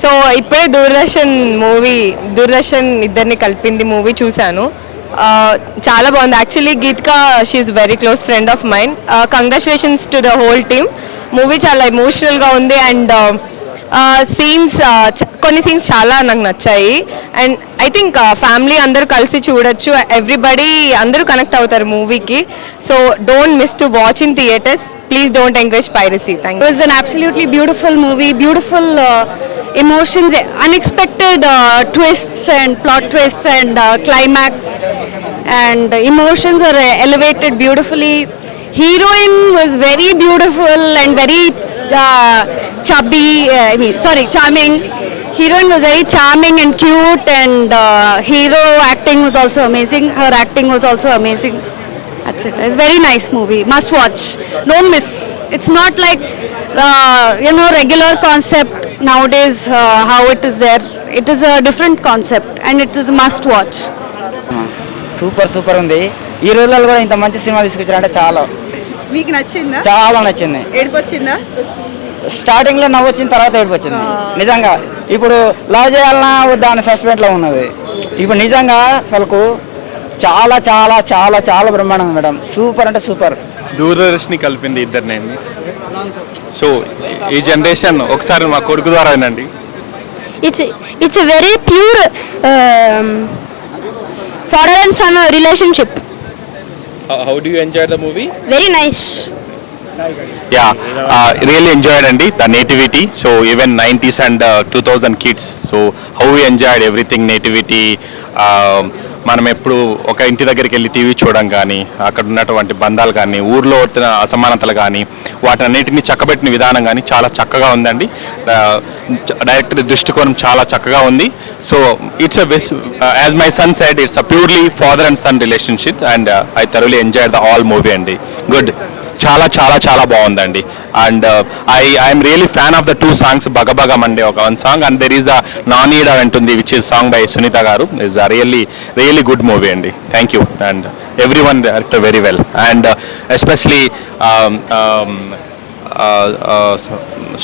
So ఇప్పుడే దూరదర్శన్ ఇద్దరిని కలిపింది మూవీ చూశాను. చాలా బాగుంది. Actually Geethika she's very close friend of mind. Congratulations to the whole team. Movie చాలా ఎమోషనల్గా ఉంది అండ్ కొన్ని సీన్స్ చాలా నాకు నచ్చాయి. అండ్ ఐ థింక్ ఫ్యామిలీ అందరూ కలిసి చూడొచ్చు. ఎవ్రీబడి అందరూ కనెక్ట్ అవుతారు మూవీకి. So don't miss to watch in theatres. Please don't encourage piracy. Thank you. It was an absolutely beautiful movie, beautiful emotions, unexpected twists and plot twists and climax, and emotions are elevated beautifully. Heroine was very beautiful and very charming. Heroine was very charming and cute, and hero acting was also amazing. Her acting was also amazing. That's it. It's a very nice movie. Must watch. Don't miss. It's not like regular concept nowadays. How it is there. It is a different concept, and it is a must watch. Super ఉంది. ఈ రోజుల్లో కూడా ఇంత మంచి cinema తీసుకొచ్చారంటే మీకు నచ్చిందా? చాలా నచ్చింది. ఏడుపు వచ్చిందా? స్టార్టింగ్ లో నవ్వు వచ్చిన తర్వాత ఏడుపు వచ్చింది. నిజంగా ఇప్పుడు లవ్ చేయాలన్నా వద్దా అనే సస్పెన్స్ లో ఉన్నది. ఇప్పుడు నిజంగా అసలుకు చాలా చాలా చాలా చాలా బ్రహ్మాండంగా మేడం. సూపర్ అంటే సూపర్. దూరదర్శని కలిపింది ఇద్దరిని. సో ఈ జనరేషన్ ఒకసారి మా కొడుకు ద్వారా వినండి. It's a very pure father and son relationship. How do you enjoy the movie? Very nice. Yeah, really enjoyed అండి the nativity. So even 90s and 2000 kids. So how we enjoyed everything nativity. మనం ఎప్పుడు ఒక ఇంటి దగ్గరికి వెళ్ళి TV చూడడం కానీ, అక్కడ ఉన్నటువంటి బంధాలు కానీ, ఊర్లో వచ్చిన అసమానతలు కానీ, వాటి అన్నిటిని చక్కబెట్టిన విధానం కానీ చాలా చక్కగా ఉందండి. డైరెక్టర్ దృష్టికోణం చాలా చక్కగా ఉంది. So it's as my son said, it's a purely father and son relationship and I thoroughly enjoyed the all movie అండి. గుడ్. చాలా చాలా చాలా బాగుందండి. And I'm really fan of the 2 songs, బగబగం అండి ఒక 1 song, and there is a నానీడ ఉంటుంది which is song by Sunitha గారు. Is a really good movie అండి. Thank you. And everyone director very well, and especially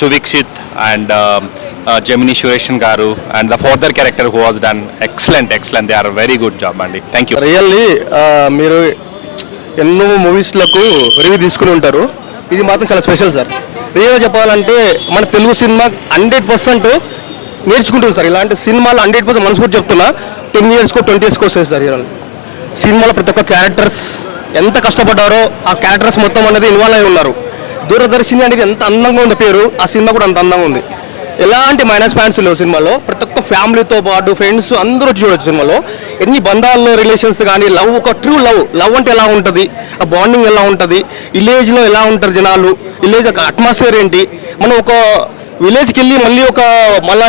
Suvikshith and Gemini Sureshan గారు and the further character who was done excellent. They are very good job అండి. Thank you. Really మీరు ఎన్నో మూవీస్లకు review తీసుకుని ఉంటారు. ఇది మాత్రం చాలా స్పెషల్ సార్. రియల్గా చెప్పాలంటే మన తెలుగు సినిమా 100% నేర్చుకుంటుంది సార్. ఇలాంటి సినిమాలు 100% మనస్ఫూర్తి చెప్తున్నా 10 yearsకో 20 yearsకో వస్తాయి సార్. ఇలాంటి సినిమాలో ప్రతి ఒక్క క్యారెక్టర్స్ ఎంత కష్టపడ్డారో ఆ క్యారెక్టర్స్ మొత్తం అనేది ఇన్వాల్వ్ అయి ఉన్నారు. దూరదర్శిని అనేది ఎంత అందంగా ఉంది పేరు, ఆ సినిమా కూడా అంత అందంగా ఉంది. ఎలాంటి మైనస్ పాయింట్స్ లేవు సినిమాలో. ప్రతి ఒక్క ఫ్యామిలీతో పాటు ఫ్రెండ్స్ అందరూ వచ్చి చూడొచ్చు సినిమాలో. ఎన్ని బంధాల్లో రిలేషన్స్ కానీ, లవ్, ఒక ట్రూ లవ్ అంటే ఎలా ఉంటుంది, ఆ బాండింగ్ ఎలా ఉంటుంది, విలేజ్లో ఎలా ఉంటారు జనాలు, విలేజ్ ఒక అట్మాస్ఫియర్ ఏంటి, మనం ఒక విలేజ్కి వెళ్ళి మళ్ళీ మళ్ళీ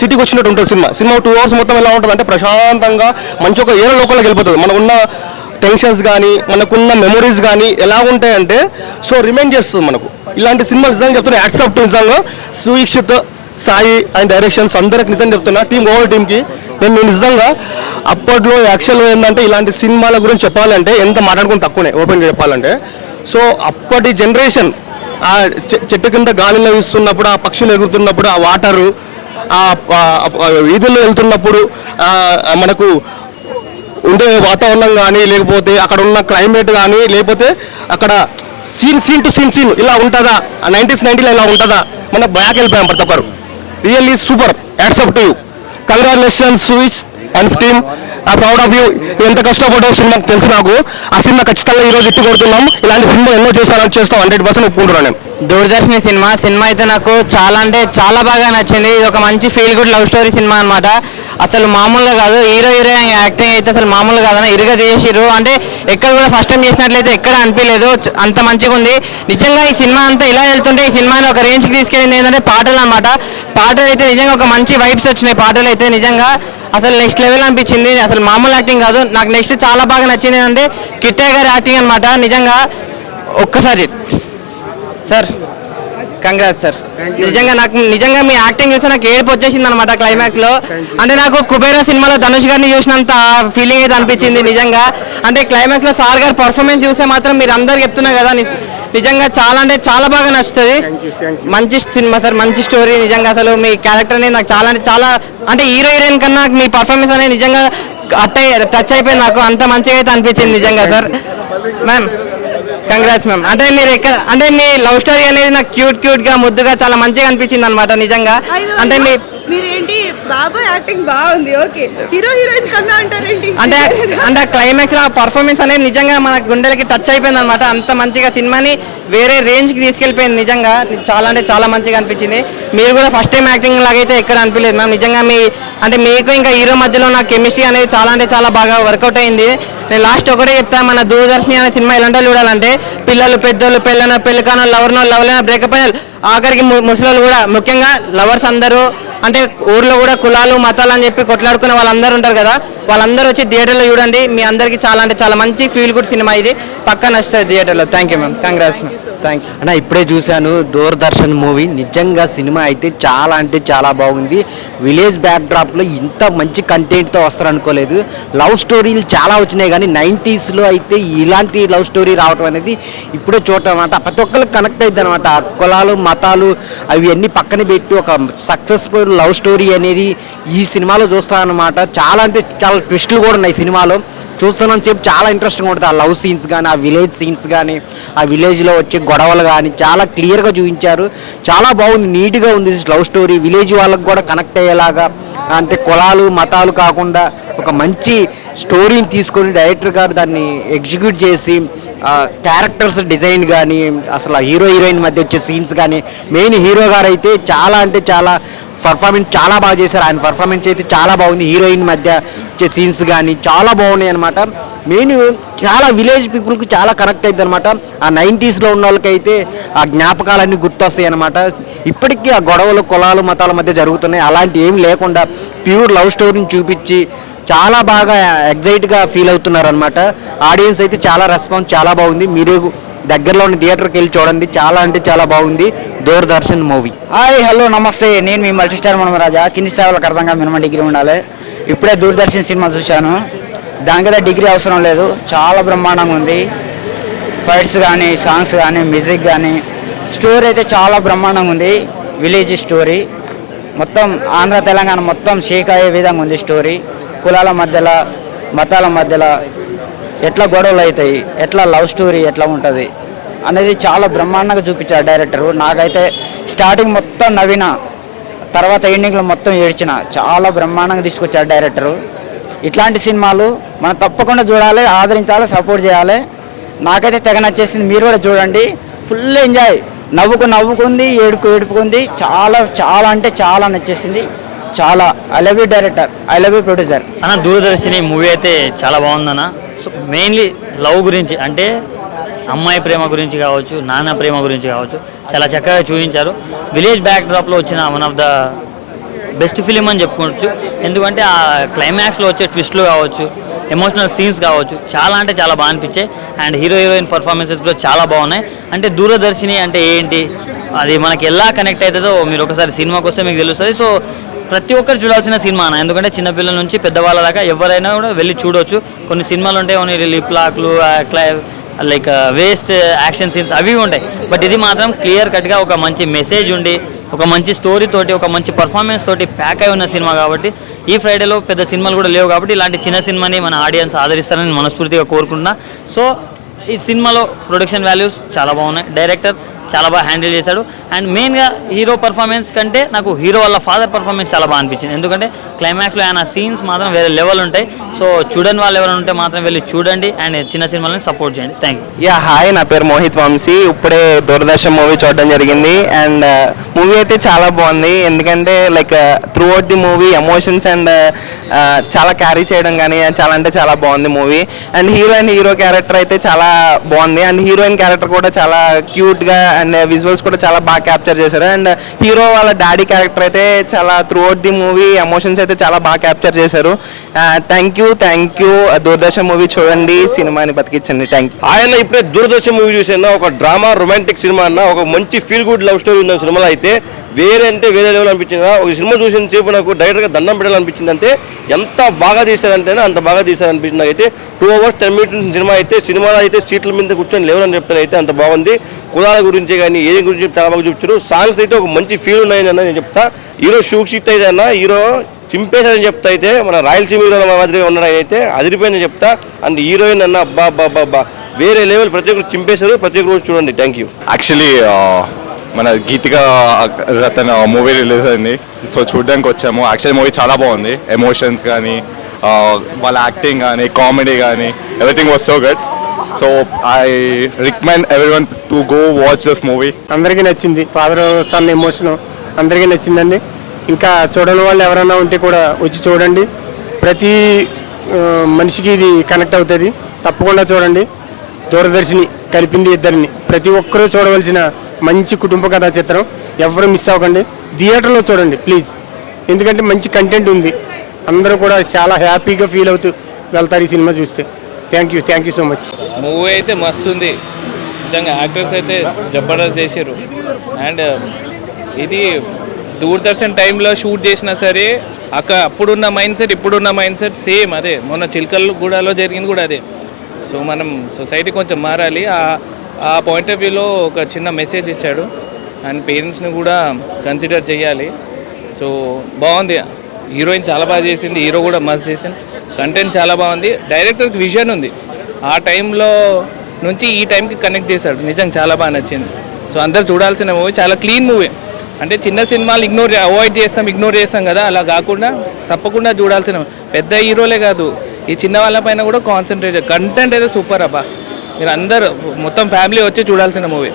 సిటీకి వచ్చినట్టు ఉంటుంది సినిమా 2 hours మొత్తం ఎలా ఉంటుంది అంటే ప్రశాంతంగా మంచి ఒక ఏరో లోకల్లోకి వెళ్ళిపోతుంది. మనకున్న టెన్షన్స్ కానీ, మనకున్న మెమొరీస్ కానీ ఎలా ఉంటాయంటే సో రిమైండ్ చేస్తుంది మనకు. ఇలాంటి సినిమాలు నిజంగా చెప్తున్నా హ్యాట్స్ ఆఫ్ టు నిజంగా సువీక్షిత్, సాయి అండ్ డైరెక్షన్స్ అందరికి నిజంగా చెప్తున్నా, ఓవర్ టీమ్కి. నేను నిజంగా అప్పట్లో యాక్చువల్గా ఏంటంటే ఇలాంటి సినిమాల గురించి చెప్పాలంటే ఎంత మాట్లాడుకుని తక్కువనే ఓపెన్గా చెప్పాలంటే. సో అప్పటి జనరేషన్ ఆ చెట్టు కింద గాలిలో ఇస్తున్నప్పుడు, ఆ పక్షులు ఎగురుతున్నప్పుడు, ఆ వాటరు, ఆ వీధుల్లో వెళ్తున్నప్పుడు మనకు ఉండే వాతావరణం కానీ, లేకపోతే అక్కడ ఉన్న క్లైమేట్ కానీ, లేకపోతే అక్కడ సీన్ టు సీన్ ఇలా ఉంటుందా, 90s 90లో ఇలా ఉంటుందా, మనం బ్యాక్ వెళ్ళిపోయాం ప్రతి ఒక్కరు. Really super. Hats off to you. Congratulations Suvich and team. I proud of you. ఎంత కష్టపడ్డావు సినిమాకి తెలుసు నాకు. ఆ సినిమా ఖచ్చితంగా ఈరోజు ఇట్టు కొడుతున్నాం. ఇలాంటి సినిమా ఎన్నో చేస్తాం 100% ఒప్పుకుంటున్నాను నేను. దూరదర్శిని సినిమా అయితే నాకు చాలా అంటే చాలా బాగా నచ్చింది. ఇది ఒక మంచి feel good love story cinema అనమాట. అసలు మామూలుగా కాదు. హీరోయిన్ యాక్టింగ్ అయితే అసలు మామూలుగా కాదన్న ఇరుగా చేసిర్రు. అంటే ఎక్కడ కూడా ఫస్ట్ టైం చేసినట్లయితే ఎక్కడ అనిపించలేదు. అంత మంచిగా ఉంది నిజంగా. ఈ సినిమా అంతా ఇలా వెళ్తుంటే ఈ సినిమాని ఒక రేంజ్కి తీసుకెళ్ళింది ఏంటంటే పాటలు అనమాట. పాటలు అయితే నిజంగా ఒక మంచి వైబ్స్ వచ్చినాయి. పాటలు అయితే నిజంగా అసలు నెక్స్ట్ లెవెల్ అనిపించింది. అసలు మామూలు యాక్టింగ్ కాదు. నాకు నెక్స్ట్ చాలా బాగా నచ్చింది ఏంటంటే కిట్టయ్య గారి యాక్టింగ్ అనమాట. నిజంగా ఒక్కసారి సార్ కంగ్రాట్స్ సార్. నిజంగా మీ యాక్టింగ్ చూస్తే నాకు ఏడుపు వచ్చేసింది అనమాట క్లైమాక్స్లో. అంటే నాకు కుబేరా సినిమాలో ధనుష్ గారిని చూసినంత ఫీలింగ్ అయితే అనిపించింది నిజంగా. అంటే క్లైమాక్స్లో సార్ గారు పర్ఫార్మెన్స్ చూస్తే మాత్రం మీరు అందరు చెప్తున్నారు కదా నిజంగా చాలా అంటే చాలా బాగా నచ్చుతుంది. మంచి సినిమా సార్, మంచి స్టోరీ. నిజంగా అసలు మీ క్యారెక్టర్ అనేది నాకు చాలా అంటే చాలా అంటే హీరో హీరోయిన్ కన్నా మీ పర్ఫార్మెన్స్ అనేది నిజంగా టచ్ అయిపోయింది. నాకు అంత మంచిగా అయితే అనిపించింది నిజంగా సార్. Ma'am congrats ma'am. అంటే మీరు ఎక్కడ అంటే మీ లవ్ స్టోరీ అనేది నాకు క్యూట్గా ముద్దుగా చాలా మంచిగా అనిపించింది అనమాట నిజంగా. అంటే మీరేంటి బాబా యాక్టింగ్ బాగుంది, ఓకే, హీరో హీరోయిన్ కన్నా అంటారేంటి? అంటే అంటే క్లైమాక్స్ ఆ పర్ఫార్మెన్స్ అనేది నిజంగా మన గుండెలకి టచ్ అయిపోయింది అనమాట. అంత మంచిగా సినిమాని వేరే రేంజ్కి తీసుకెళ్ళిపోయింది నిజంగా. చాలా అంటే చాలా మంచిగా అనిపించింది. మీరు కూడా ఫస్ట్ టైం యాక్టింగ్ లాగైతే ఎక్కడ అనిపించలేదు మ్యామ్. నిజంగా మీ అంటే మీకు ఇంకా హీరో మధ్యలో నా కెమిస్ట్రీ అనేది చాలా అంటే చాలా బాగా వర్కౌట్ అయింది. నేను లాస్ట్ ఒకటే చెప్తాను, మన దూరదర్శిని అనే సినిమా ఎలాంటి చూడాలంటే పిల్లలు పెద్దోళ్ళు పెళ్ళికానో లవర్నో లవ్లైనా బ్రేకప్ అయిన ఆఖరికి ముసలోళ్ళు కూడా, ముఖ్యంగా లవర్స్ అందరూ అంటే ఊర్లో కూడా కులాలు మతాలు అని చెప్పి కొట్లాడుకునే వాళ్ళందరూ ఉంటారు కదా, వాళ్ళందరూ వచ్చి థియేటర్లో చూడండి. మీ అందరికీ చాలా అంటే చాలా మంచి ఫీల్ గుడ్ సినిమా ఇది, పక్కా నచ్చుతుంది థియేటర్లో. Thank you ma'am, congrats ma'am, thanks. అన్న ఇప్పుడే చూశాను దూరదర్శన్ మూవీ. నిజంగా సినిమా అయితే చాలా అంటే చాలా బాగుంది. విలేజ్ బ్యాక్డ్రాప్లో ఇంత మంచి కంటెంట్తో వస్తారు అనుకోలేదు. లవ్ స్టోరీలు చాలా వచ్చినాయి కానీ 90s అయితే ఇలాంటి లవ్ స్టోరీ రావటం అనేది ఇప్పుడే చూడటం అనమాట. ప్రతి ఒక్కరికి కనెక్ట్ అవుతుంది అనమాట. కులాలు మతాలు అవి అన్నీ పక్కన పెట్టి ఒక సక్సెస్ఫుల్ లవ్ స్టోరీ అనేది ఈ సినిమాలో చూస్తానమాట. చాలా అంటే చాలా ట్విస్టులు కూడా ఉన్నాయి సినిమాలో. చూస్తున్నాను చెప్పి చాలా ఇంట్రెస్టింగ్ ఉంటుంది. ఆ లవ్ సీన్స్ కానీ, ఆ విలేజ్ సీన్స్ కానీ, ఆ విలేజ్లో వచ్చే గొడవలు కానీ చాలా క్లియర్గా చూపించారు. చాలా బాగుంది, నీట్గా ఉంది లవ్ స్టోరీ. విలేజ్ వాళ్ళకు కూడా కనెక్ట్ అయ్యేలాగా, అంటే కులాలు మతాలు కాకుండా ఒక మంచి స్టోరీని తీసుకొని డైరెక్టర్ గారు దాన్ని ఎగ్జిక్యూట్ చేసి క్యారెక్టర్స్ డిజైన్ కానీ, అసలు హీరో హీరోయిన్ మధ్య వచ్చే సీన్స్ కానీ, మెయిన్ హీరో గారు అయితే చాలా అంటే చాలా పర్ఫార్మెన్స్ చాలా బాగా చేశారు. ఆయన పర్ఫార్మెన్స్ అయితే చాలా బాగుంది. హీరోయిన్ మధ్య వచ్చే సీన్స్ కానీ చాలా బాగున్నాయి అనమాట. మెయిన్ చాలా విలేజ్ పీపుల్కి చాలా కనెక్ట్ అవుతుంది అనమాట. ఆ 90sలో ఉన్న వాళ్ళకైతే ఆ జ్ఞాపకాలన్నీ గుర్తొస్తాయి అనమాట. ఇప్పటికీ ఆ గొడవలు కులాలు మతాల మధ్య జరుగుతున్నాయి. అలాంటి ఏం లేకుండా ప్యూర్ లవ్ స్టోరీని చూపించి చాలా బాగా ఎగ్జైట్గా ఫీల్ అవుతున్నారు అనమాట. ఆడియన్స్ అయితే చాలా రెస్పాన్స్ చాలా బాగుంది. మీరు దగ్గరలో ఉన్న థియేటర్కి వెళ్ళి చూడండి, చాలా అంటే చాలా బాగుంది దూరదర్శన్ మూవీ. హాయ్ హలో నమస్తే, నేను మీ మల్టీస్టార్ మనమరాజా. కింది సేవలకు అర్థంగా మినిమం డిగ్రీ ఉండాలి. ఇప్పుడే దూరదర్శన్ సినిమా చూశాను. దానికైతే డిగ్రీ అవసరం లేదు, చాలా బ్రహ్మాండంగా ఉంది. ఫైట్స్ కానీ, సాంగ్స్ కానీ, మ్యూజిక్ కానీ, స్టోరీ అయితే చాలా బ్రహ్మాండంగా ఉంది. విలేజ్ స్టోరీ మొత్తం ఆంధ్ర తెలంగాణ మొత్తం షేక్ అయ్యే విధంగా ఉంది స్టోరీ. కులాల మధ్యలో మతాల మధ్యలో ఎట్లా గొడవలు అవుతాయి, ఎట్లా లవ్ స్టోరీ ఎట్లా ఉంటుంది అనేది చాలా బ్రహ్మాండంగా చూపించారు డైరెక్టరు. నాకైతే స్టార్టింగ్ మొత్తం నవ్విన, తర్వాత ఎండింగ్లో మొత్తం ఏడ్చిన. చాలా బ్రహ్మాండంగా తీసుకొచ్చారు డైరెక్టరు. ఇట్లాంటి సినిమాలు మనం తప్పకుండా చూడాలి, ఆదరించాలి, సపోర్ట్ చేయాలి. నాకైతే తెగ నచ్చేసింది. మీరు కూడా చూడండి, ఫుల్ ఎంజాయ్. నవ్వుకుంది, ఏడుపుకుంది. చాలా చాలా అంటే చాలా నచ్చేసింది. చాలా I love you director, I love you producer. అన్న దూరదర్శిని మూవీ అయితే చాలా బాగుందన్న. సో మెయిన్లీ లవ్ గురించి, అంటే అమ్మాయి ప్రేమ గురించి కావచ్చు, నాన్న ప్రేమ గురించి కావచ్చు, చాలా చక్కగా చూపించారు. విలేజ్ బ్యాక్డ్రాప్లో వచ్చిన one of the best film అని చెప్పుకోవచ్చు. ఎందుకంటే ఆ క్లైమాక్స్లో వచ్చే ట్విస్ట్లు కావచ్చు, ఎమోషనల్ సీన్స్ కావచ్చు, చాలా అంటే చాలా బాగా అనిపించాయి. అండ్ హీరో హీరోయిన్ పర్ఫార్మెన్సెస్ కూడా చాలా బాగున్నాయి. అంటే దూరదర్శిని అంటే ఏంటి, అది మనకి ఎలా కనెక్ట్ అవుతుందో మీరు ఒకసారి సినిమాకి వస్తే మీకు తెలుస్తుంది. సో ప్రతి ఒక్కరు చూడాల్సిన సినిమా అన్న. ఎందుకంటే చిన్నపిల్లల నుంచి పెద్దవాళ్ళ దాకా ఎవరైనా కూడా వెళ్ళి చూడవచ్చు. కొన్ని సినిమాలు ఉంటాయి, కొన్ని లిప్ లాక్లు, లైక్ వేస్ట్ యాక్షన్ సీన్స్ అవి ఉంటాయి. బట్ ఇది మాత్రం క్లియర్ కట్గా ఒక మంచి మెసేజ్ ఉండి, ఒక మంచి స్టోరీ తోటి, ఒక మంచి పర్ఫార్మెన్స్ తోటి ప్యాక్ అయి ఉన్న సినిమా కాబట్టి, ఈ ఫ్రైడేలో పెద్ద సినిమాలు కూడా లేవు కాబట్టి ఇలాంటి చిన్న సినిమాని మన ఆడియన్స్ ఆదరిస్తారని మనస్ఫూర్తిగా కోరుకుంటున్నా. సో ఈ సినిమాలో ప్రొడక్షన్ వాల్యూస్ చాలా బాగున్నాయి, డైరెక్టర్ చాలా బాగా హ్యాండిల్ చేశాడు. అండ్ మెయిన్గా హీరో పర్ఫార్మెన్స్ కంటే నాకు హీరో వాళ్ళ ఫాదర్ పర్ఫార్మెన్స్ చాలా బాగా అనిపించింది. ఎందుకంటే క్లైమాక్స్లో ఆయన సీన్స్ మాత్రం వేరే లెవెల్ ఉంటాయి. సో చూడని వాళ్ళు ఎవరైనా ఉంటే మాత్రం వెళ్ళి చూడండి అండ్ చిన్న సినిమాలని సపోర్ట్ చేయండి. Thank you. హాయ్, నా పేరు మోహిత్ వంశీ. ఇప్పుడే దూరదర్శన్ మూవీ చూడడం జరిగింది. అండ్ మూవీ అయితే చాలా బాగుంది. ఎందుకంటే like through out the movie emotions and చాలా క్యారీ చేయడం కానీ చాలా అంటే చాలా బాగుంది మూవీ. అండ్ హీరో క్యారెక్టర్ అయితే చాలా బాగుంది. అండ్ హీరోయిన్ క్యారెక్టర్ కూడా చాలా క్యూట్గా అండ్ విజువల్స్ కూడా చాలా బాగా క్యాప్చర్ చేశారు. అండ్ హీరో వాళ్ళ డాడీ క్యారెక్టర్ అయితే చాలా through out the movie emotions అయితే చాలా బాగా క్యాప్చర్ చేశారు. థ్యాంక్ యూ దూరదర్శన్ మూవీ చూడండి, సినిమాని బతికించండి. Thank you. ఆయన ఇప్పుడే దూరదర్శన్ మూవీ చూసిన ఒక డ్రామా రొమాంటిక్ సినిమా అన్న, ఒక మంచి ఫీల్ గుడ్ లవ్ స్టోరీ ఉన్న సినిమాలో అయితే వేరే లెవెల్ అనిపించింది. ఒక సినిమా చూసిన సేపు నాకు డైరెక్ట్గా దండం పెట్టాలనిపించింది. అంటే ఎంత బాగా తీశారంటేనే అంత బాగా తీశారనిపించింది. అయితే 2 hours 10 minutes సినిమా అయితే, సినిమాలో అయితే సీట్ల మీద కూర్చొని లేవని చెప్తాను. అయితే అంత బాగుంది. కులాల గురించి కానీ ఏది గురించి చాలా బాగా చూపించారు. సాంగ్స్ అయితే ఒక మంచి ఫీల్ ఉన్నాయని అన్న నేను చెప్తా. హీరో షూక్షిత్ అయితే అన్న హీరో చింపేశారని చెప్తా. అయితే మన రాయలసీమ హీరో మాదిరిగా ఉన్నాడు. అయితే అదిరిపోయిందని చెప్తా. అండ్ హీరోయిన్ అన్న అబ్బా వేరే లెవెల్, ప్రతి ఒక్కరు చింపేశారు. ప్రతి ఒక్కరు చూడండి. Thank you. యాక్చువల్లీ మన గీతిక రతన్ మూవీ రిలీజ్ అయింది, సో చూడడానికి వచ్చాము. యాక్చువల్లీ మూవీ చాలా బాగుంది. ఎమోషన్స్ కానీ వాళ్ళ యాక్టింగ్ కానీ కామెడీ కానీ everything was so good. So I recommend everyone to go watch this movie. అందరికీ నచ్చింది. ఫాదర్ సన్ ఎమోషన్ అందరికీ నచ్చిందండి. ఇంకా చూడని వాళ్ళు ఎవరైనా ఉంటే కూడా వచ్చి చూడండి. ప్రతి మనిషికి ఇది కనెక్ట్ అవుతుంది. తప్పకుండా చూడండి. దూరదర్శిని కలిపింది ఇద్దరిని. ప్రతి ఒక్కరూ చూడవలసిన మంచి కుటుంబ కథా చిత్రం. ఎవరు మిస్ అవ్వకండి. థియేటర్లో చూడండి ప్లీజ్. ఎందుకంటే మంచి కంటెంట్ ఉంది. అందరూ కూడా చాలా హ్యాపీగా ఫీల్ అవుతూ వెళ్తారు ఈ సినిమా చూస్తే. Thank you so much. Movie అయితే మస్తు ఉంది నిజంగా. యాక్టర్స్ అయితే జబర్దస్త్ చేశారు. అండ్ ఇది దూరదర్శన్ టైంలో షూట్ చేసినా సరే అప్పుడున్న మైండ్ సెట్ ఇప్పుడున్న మైండ్ సెట్ సేమ్ అదే. మొన్న చిలకలగూడలో జరిగింది కూడా అదే. సో మనం సొసైటీ కొంచెం మారాలి. ఆ పాయింట్ ఆఫ్ వ్యూలో ఒక చిన్న మెసేజ్ ఇచ్చాడు. అండ్ పేరెంట్స్ని కూడా కన్సిడర్ చేయాలి. సో బాగుంది. హీరోయిన్ చాలా బాగా చేసింది, హీరో కూడా మస్త్ చేసింది. కంటెంట్ చాలా బాగుంది. డైరెక్టర్కి విజన్ ఉంది. ఆ టైంలో నుంచి ఈ టైంకి కనెక్ట్ చేశాడు. నిజంగా చాలా బాగా నచ్చింది. సో అందరు చూడాల్సిన మూవీ. చాలా క్లీన్ మూవీ. అంటే చిన్న సినిమాలు అవాయిడ్ ఇగ్నోర్ చేస్తాం కదా, అలా కాకుండా తప్పకుండా చూడాల్సిన. పెద్ద హీరోలే కాదు, ఈ చిన్న వాళ్ళ పైన కూడా కాన్సన్ట్రేట్. కంటెంట్ అయితే సూపర్ అబ్బా. మీరు అందరూ మొత్తం ఫ్యామిలీ వచ్చి చూడాల్సిన మూవీ.